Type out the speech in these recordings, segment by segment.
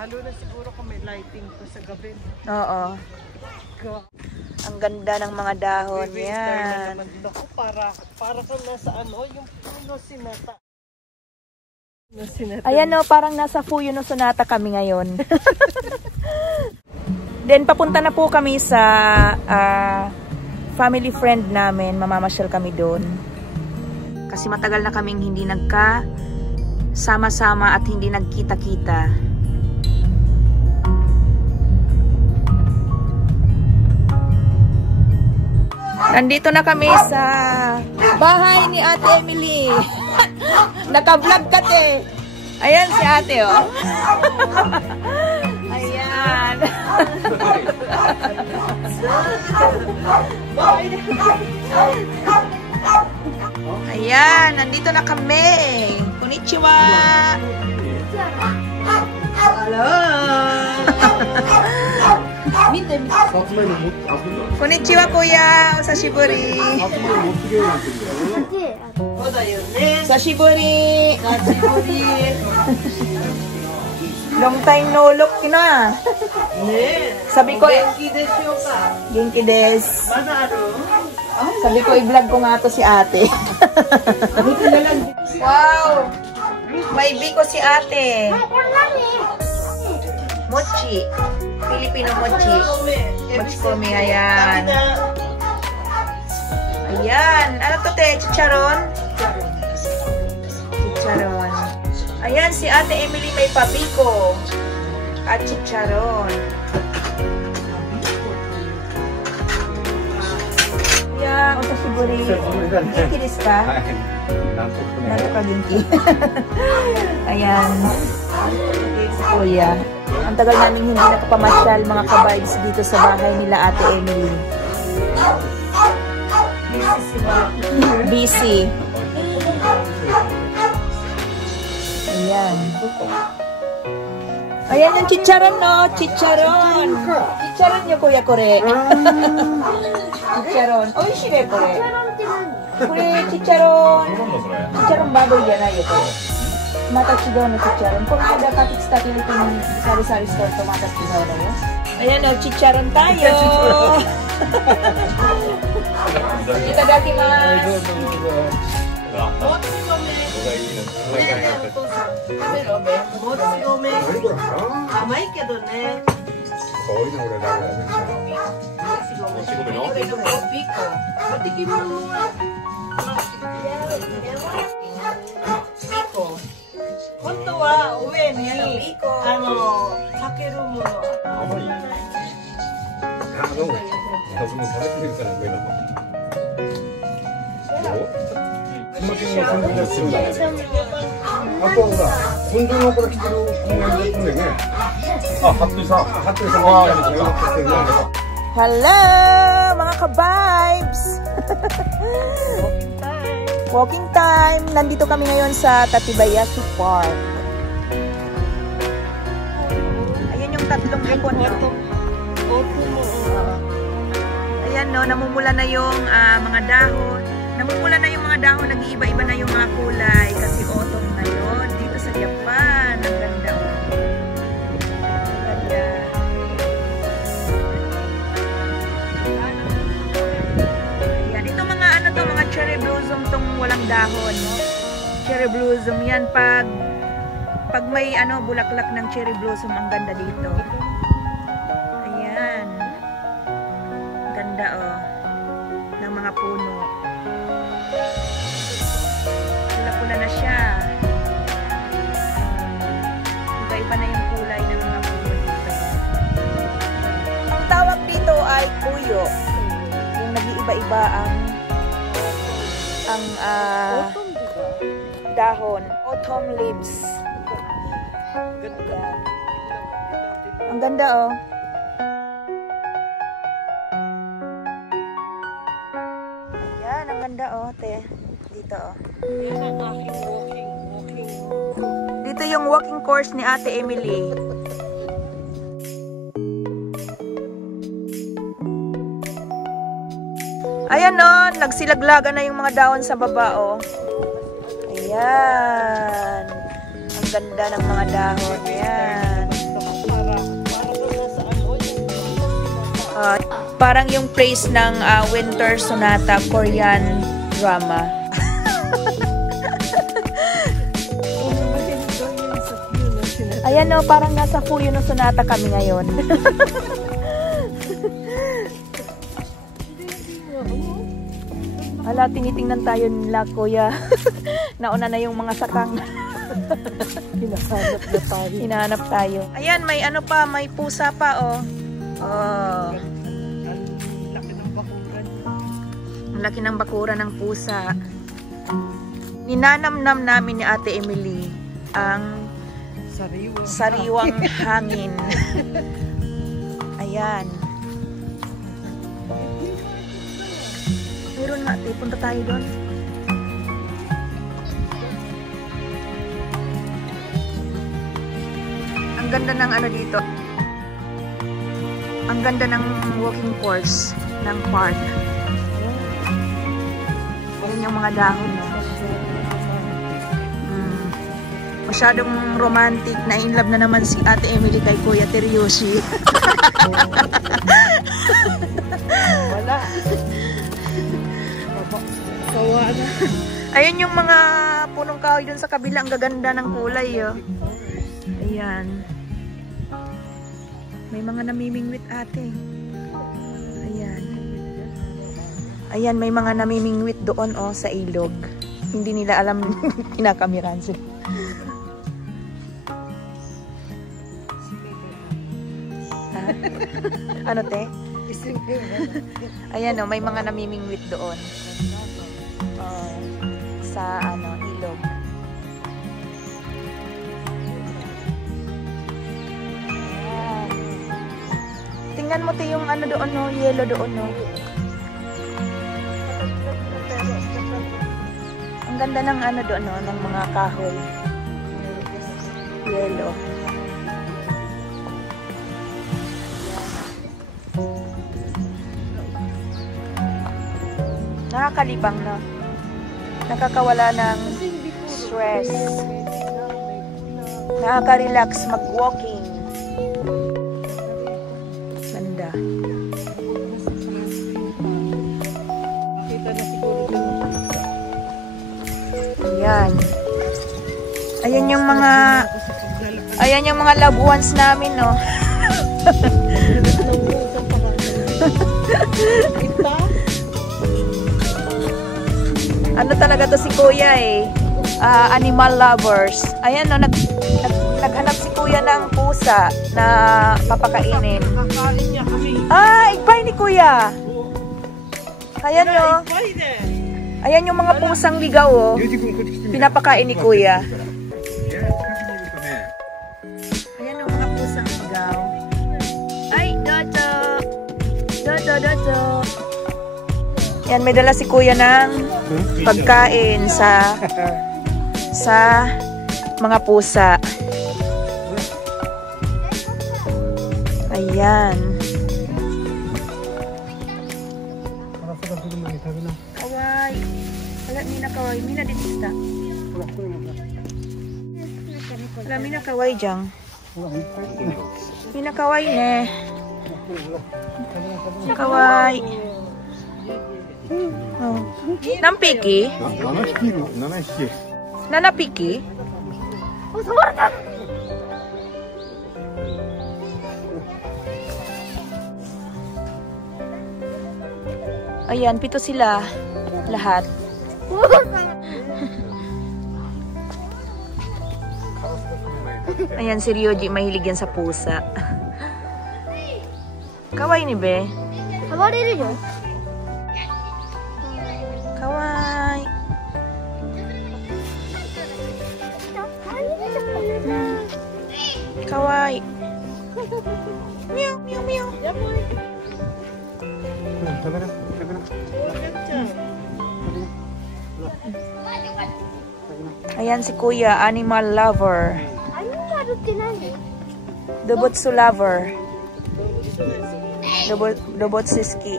Lalo na siguro kung may lighting po sa gabi. Oo. Ang ganda ng mga dahon. Yan. Ako, para kang nasa ano, yung puno sinata. Ayan o, parang nasa Fuyo no Sonata kami ngayon. Then papunta na po kami sa family friend namin. Mamamasyal kami doon. Kasi matagal na kaming hindi sama-sama at hindi nagkita-kita. Nandito na kami sa bahay ni Ate Emily. Naka-vlog ka, te. Ayan si ate, oh. Ayan. Ayan, nandito na kami. Konnichiwa. Hello. Konnichiwa, kuya. Sashiburi. Sashiburi. Long time no look na. Sabi ko, Genki desu. Sabi ko, i-vlog ko nga to si ate. Wow! May biko si ate. Mochi. Filipino mochi. Mochi komi, ayan. Ayan. Ano to, te? Chicharon? Chicharon. Ayan, si Ate Emily may pabiko. At chicharon. Yeah, osashiburi. Genki desu ka? Nato ka, genki. Ayan. Si Kuya. Ang tagal namin hindi nakapamasyal mga ka-vibes dito sa bahay nila Ate Emily. Busy. Ayan. Ayan yung chicharon, no? Chicharon. Chicharon nyo, Kuya Kore. Chicharon. Oishire, Kore. Kore, chicharon. Chicharon baboy yanai yo, Kore. Mata chigaw na chicharon. Kung ada kakits-tatin itong sari-sari store, tumatas chigaw na yun. Ayan, no? Chicharon tayo. Itadakimasu. Hello, mga ka-vibes! Walking time! Nandito kami ngayon sa Tatibayaki Park. Ayan yung tatlong ipon. Ayan, no, namumula na yung mga dahon. Namumula na yung mga dahon, nag-iiba-iba na yung mga kulay kasi autumn ngayon dito sa Japan. Ang ganda. Ang ganda. Ayan, ito mga ano to, mga cherry blossom tong walang dahon. Cherry blossom yan pag may ano bulaklak ng cherry blossom, ang ganda dito. Ayan. Ganda oh ng mga puno. Pula-pula na siya. Iba-iba na yung kulay ng mga puno dito. Ang tawag dito ay kuyo. Yung nag-iiba-iba ang dahon. Autumn leaves. Ang ganda oh. Ayan, ang ganda oh, te. Dito oh. Dito yung walking course ni Ate Emily. Ayan oh, nagsilaglaga na yung mga dahon sa baba oh. Ayan. Ang ganda ng mga dahon. Ayan. Parang yung praise ng Winter Sonata Korean drama. Ayan o, parang nasa Fuyo no Sonata kami ngayon. Ala, tinitingnan tayo nila, kuya. Nauna na yung mga sakang. Hinahanap na tayo. Hinahanap tayo. Ayan, may ano pa, may pusa pa, oh. Oh. Ang laki ng bakuran. Ang laki ng bakura ng pusa. Ninanamnam namin ni Ate Emily ang sariwang hangin. Ayan. Meron nga, ate. Punta tayo doon. Ang ganda ng ano dito. Ang ganda ng walking course ng park. Ayan yung mga dahon, no? Masyadong romantic. Na-inlove na naman si Ate Emily kay Kuya Teryoshi. Wala. Sawa na. Ayan yung mga punong kahoy dun sa kabila. Ang gaganda ng kulay, oh. Ayan. May mga namimingwit, ate. Ayan. Ayan, may mga namimingwit doon, oh, sa ilog. Hindi nila alam kinakamiran sila. Ano, te? Ayan, oh, may mga namimingwit doon. Sa ano, ilog. Ayan. Tingnan mo, te, yung ano doon, no, yellow doon, no. Ang ganda ng ano doon, no, ng mga kahoy. Yellow. Nakakalibang, no? Nakakawala ng stress. Nakaka-relax mag-walking. Ganda. Ayan. Ayan yung mga loved ones namin, no? Ano talaga to si Kuya, eh. Animal lovers. Ayan, no, naghanap si Kuya ng pusa na papakainin. Kakain niya kami. Igbay ni Kuya. Ayan, no. Ayan yung mga pusang ligaw, oh. Pinapakain ni Kuya. Ayan yung mga pusang ligaw. Ay, Dodo. Dodo, Dodo. Yan, may dala si Kuya ng pagkain sa mga pusa. Ayan. Kawai. Wala, Mina kawai. Mina ditista. Wala, Mina kawai dyan. Mina kawai ne. Kawai. Oh. Nampiki? 7 匹? Ayan, 7 sila. Lahat. Ayan, si Ryoji mahilig yan sa pusa. Kawaii ni be? Kawaii. Kawaii. Kawaii. Meow, meow, meow. Ayan si Kuya, animal lover. Dobotsu lover. Dobotsuski.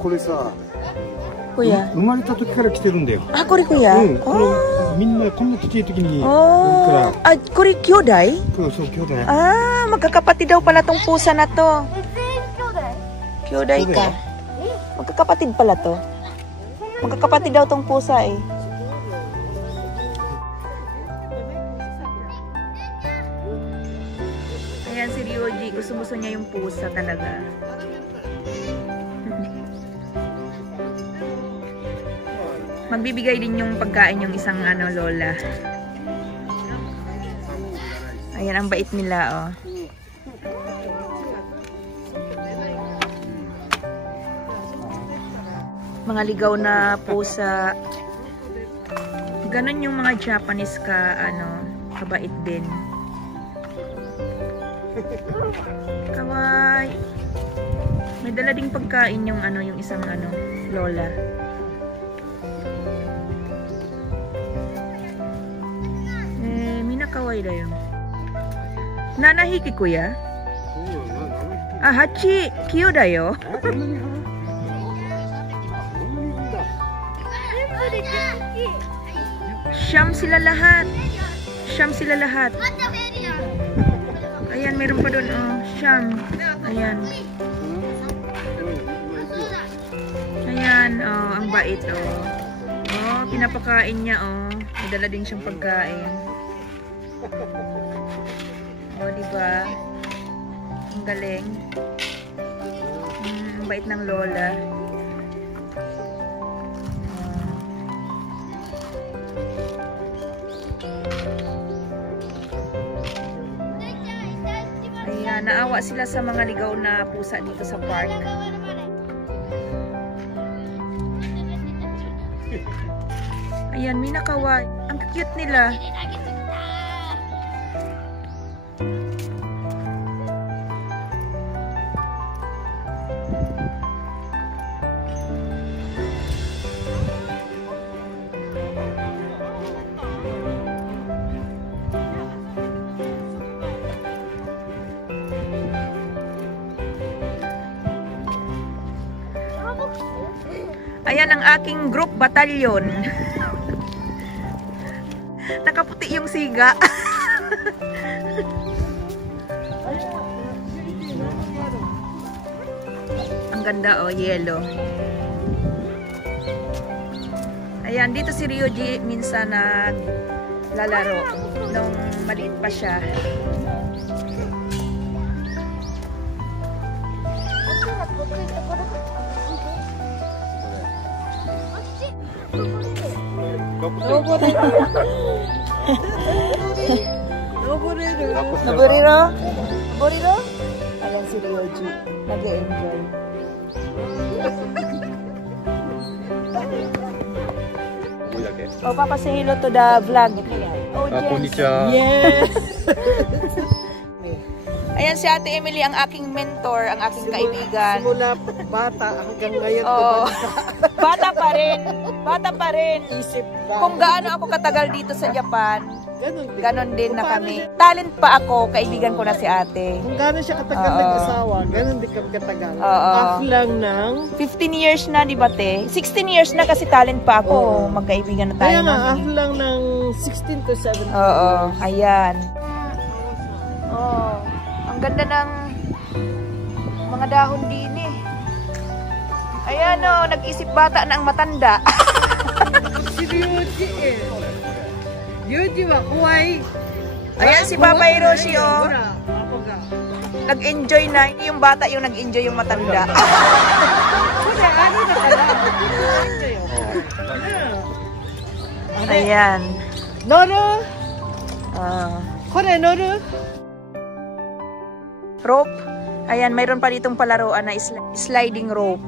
Kuya. 生まれた時から来てるんだよ。これKuya? みんなこんなちっちゃい時に Oh, kuri kyodai? そう兄弟 Ah, magkakapatid daw pala tong pusa na to. Kyodai ka. Magkakapatid pala to. Magkakapatid daw tong pusa eh. Ayan si Ryoji, gusto niya yung pusa talaga. Magbibigay din yung pagkain yung isang lola. Ayan, ang bait nila, oh. Mga ligaw na pusa. Ganon yung mga Japanese kabait din. Kawaii. May dala ding pagkain yung yung isang lola. Kawaii da yun. Nanahiki kuya? Ah, hachi. Kiyo da yo. Siyam sila lahat. Siyam sila lahat. Ayan, meron pa doon. Oh, siyam. Ayan. Ayan, oh, ang bait, oh. Oh, pinapakain niya, oh. May dala din siyang pagkain. O, diba? Ang galing. Ang bait ng lola. Ayan, naawa sila sa mga ligaw na pusa dito sa park. Ayan, minakawa. Ang cute nila. Ayan ang aking group batalyon. Nakaputi yung siga. Ang ganda, oh, yellow. Ayan, dito si Ryoji minsan naglalaro nung maliit pa siya. Naboriro? Naboriro? Ayan si Ryoji. Nag-e-enjoy. Oh, Papa, say hello to the vlog. Oh, yes. Konnichiwa. Yes. Ayan si Ate Emily, ang aking mentor, ang aking kaibigan. Simula bata hanggang ngayon. Oo. Bata pa rin. Bata pa rin. Isip ba? Kung gaano ako katagal dito sa Japan, ganon din na Kung kami. Talent pa ako, kaibigan ko na si ate. Kung gaano siya katagal nag-asawa, ganon din kami katagal. Oo. Half lang ng 15 years na, di ba te? 16 years na kasi talent pa ako. Magkaibigan na tayo. Kaya nga, nun, half lang ng 16 to 17 Oo, years. ayan. Oh, ang ganda ng mga dahon din eh. Ayan o, nag-isip bata na ang matanda. Si Ryoji eh. Ryoji wa kuwai. Ayan si Papa Hiroshi oh. Nag-enjoy na. Hindi yung bata yung nag-enjoy yung matanda. Ayan. Noru? Ah. Kore noru? Rope. Ayan, mayroon pa ditong palaruan na sliding rope.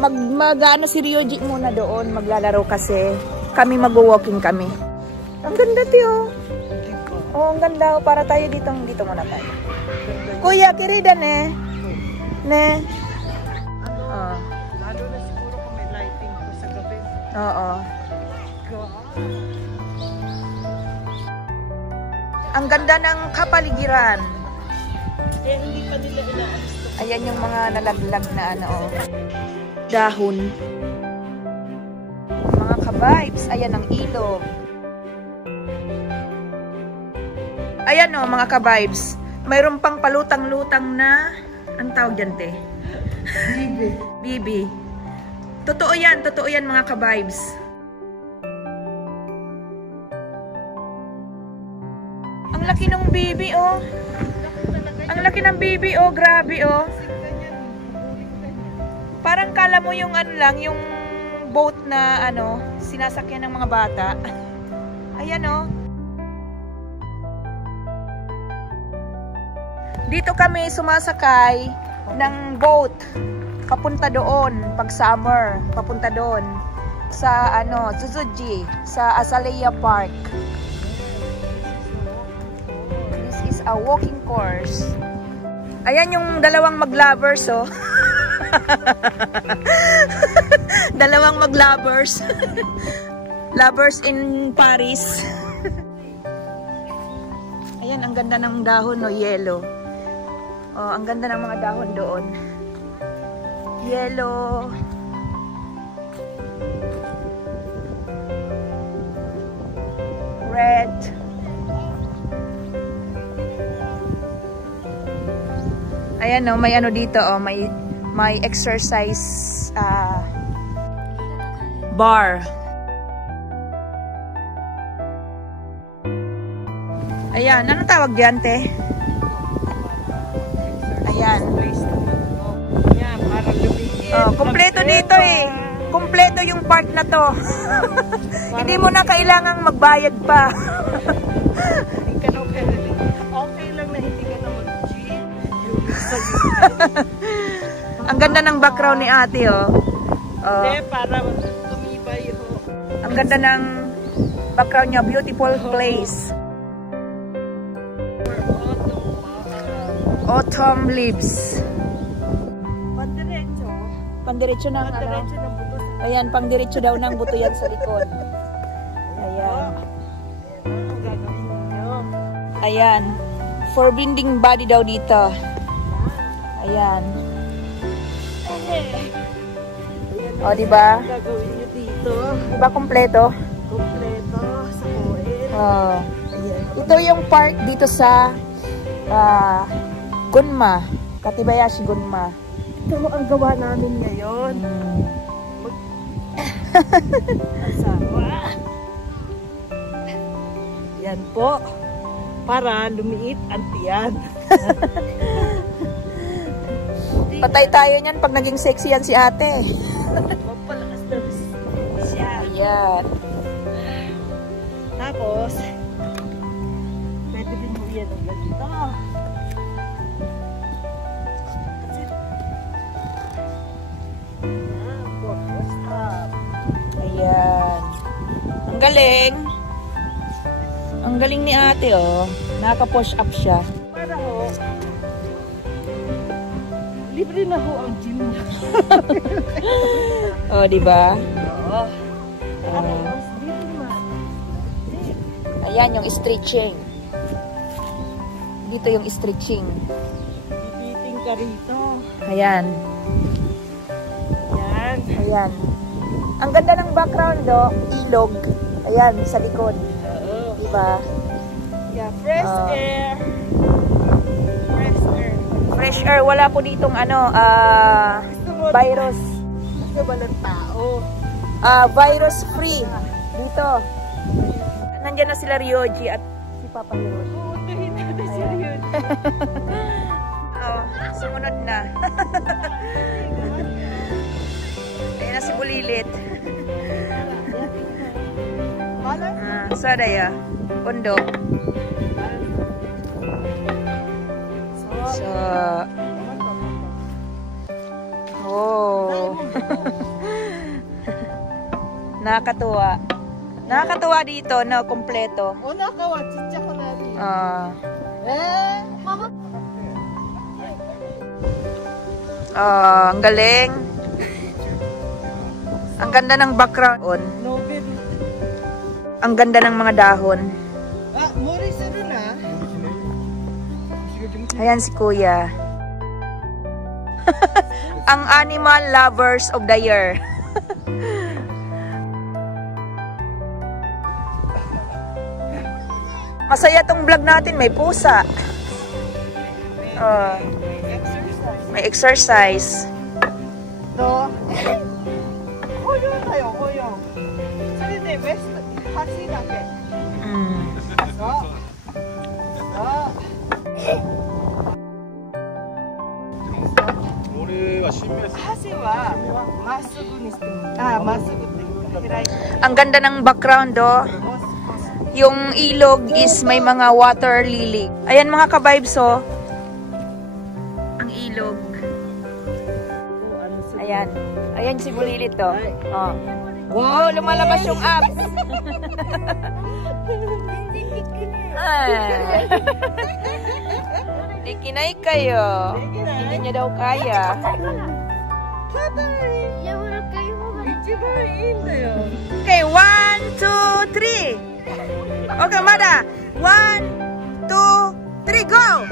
Mag-ano si Ryoji muna doon. Maglalaro kasi. Kami mag-walking kami. Ang ganda tiyo. Oh, ang ganda. Para tayo dito muna tayo. Kuya, kirida ne. Ne. Oh. Lalo na siguro kung may lighting ko sa gabi. Oo. Ang ganda ng kapaligiran. Eh, hindi pa nila inaalis. Ayan yung mga nalaglag na dahon. Mga ka-vibes. Ayan ang ilog. Ayan o, mga ka-vibes. Mayroon pang palutang-lutang na, ang tawag dyan, te? Bibi. Bibi. Totoo yan mga ka-vibes. Ang laki ng bibi, oh. Ang laki ng bibi, oh. Grabe, oh. Parang kala mo yung ano lang, yung boat na ano, sinasakyan ng mga bata. Ayan, oh. Dito kami sumasakay ng boat papunta doon pag summer, papunta doon sa ano, Tsutsuji, sa Azalea Park. This is a walking course. Ayan yung dalawang mag-lovers, oh. Dalawang mag-lovers. Lovers in Paris. Ayan, ang ganda ng dahon, no, yellow. Oh, ang ganda ng mga dahon doon. Yellow. Red. Ayan, oh, may ano dito, oh, may exercise bar. Ayan, anong tawag diyan, te? Ayan. Oh, kompleto dito eh. Kompleto yung part na to. Hindi mo na kailangang magbayad pa. Okay lang na hindi ka na mag-gym. Ang ganda ng background ni ate, oh. Oh. Hindi, para tumibay ho. Ang ganda ng background niya. Beautiful place. Autumn leaves. Pandiretso. Pandiretso ng Pandiretso ano? ng buto. Ayan, pangdiretso daw ng buto yan sa likod. Ayan. Ang gagawin ninyo. Ayan. For bending body daw dito. Ayan. O, diba? Ang gagawin nyo dito. Diba kompleto? Kompleto sa Koen. Oh. Ito yung park dito sa Gunma. Katibayashi Gunma. Ito ang gawa namin ngayon. Asawa. Yan po. Para lumiit ang tiyan. Patay tayo niyan pag naging sexy yan si ate. Magpalakas na siya. Ayan. Tapos, pwede din mo yan ang ganito. Ayan. Ang galing. Ang galing ni ate, oh. Naka-push up siya. Para ho, libre na ho ang gym niya. Oh, diba? Oo. Tapos, dito naman. Ayan yung stretching. Dito yung stretching. Bibiting ka rito. Ayan. Yan. Ayan. Ang ganda ng background, do. Ilog. Ayan, sa likod. Oo. Diba? Yeah, fresh air. Fresh air. Fresh air. Wala po ditong ano, virus. Gusto ba ng tao? Virus free. Dito. Nandiyan na sila Ryoji at si Papa Hiroshi. Pupuntuhin natin si Ryun. Oh, sumunod na. Ayan na si Bulilit. Sadaya. Undo. So, oh. Nakakatuwa. Nakakatuwa dito na kompleto. O nakawa, tsitsa ko na rin. Mama. Ang galing. Ang ganda ng background. Nobel. Ang ganda ng mga dahon. Morris ano na? Ayan si Kuya. Ang animal lovers of the year. Masaya tong vlog natin, may pusa. May exercise. No. Koyo tayo, koyo. それでベスト箸だけ。そう。俺は新名詞。箸はまっすぐにしても。まっすぐって開いて。 Ang ganda ng background, oh. Yung ilog is may mga water lily. Ayan mga ka-vibes, oh. Ang ilog. Ayan. Ayan si Bulilit, oh. Oh. Wow, lumalabas yung abs. Di kinay kayo. Hindi niya daw kaya. Okay, 1, 2, 3. Okay, Mada. 1, 2, 3, go!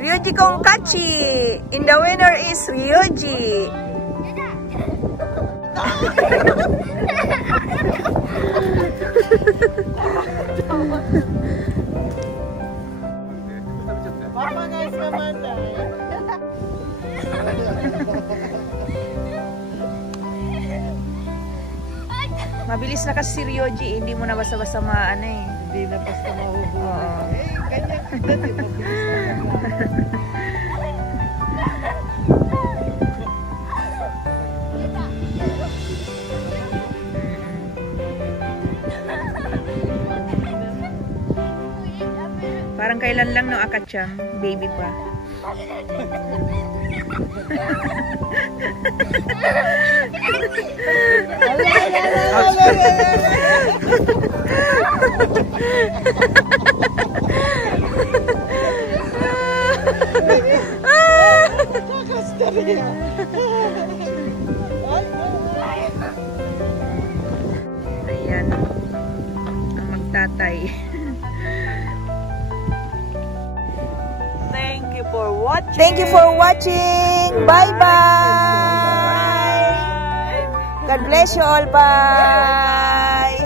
Ryoji Konkachi. And the winner is Ryoji. Mabilis na kasi si Ryoji, hindi mo na basta-basta maano eh. Hindi na basta mahuhuli. Ganyan kita, di ba? Parang kailan lang no Akachang, baby pa. Ayan ang magtatay. Thank you for watching. Thank you for watching. Bye bye. God bless you all. Bye.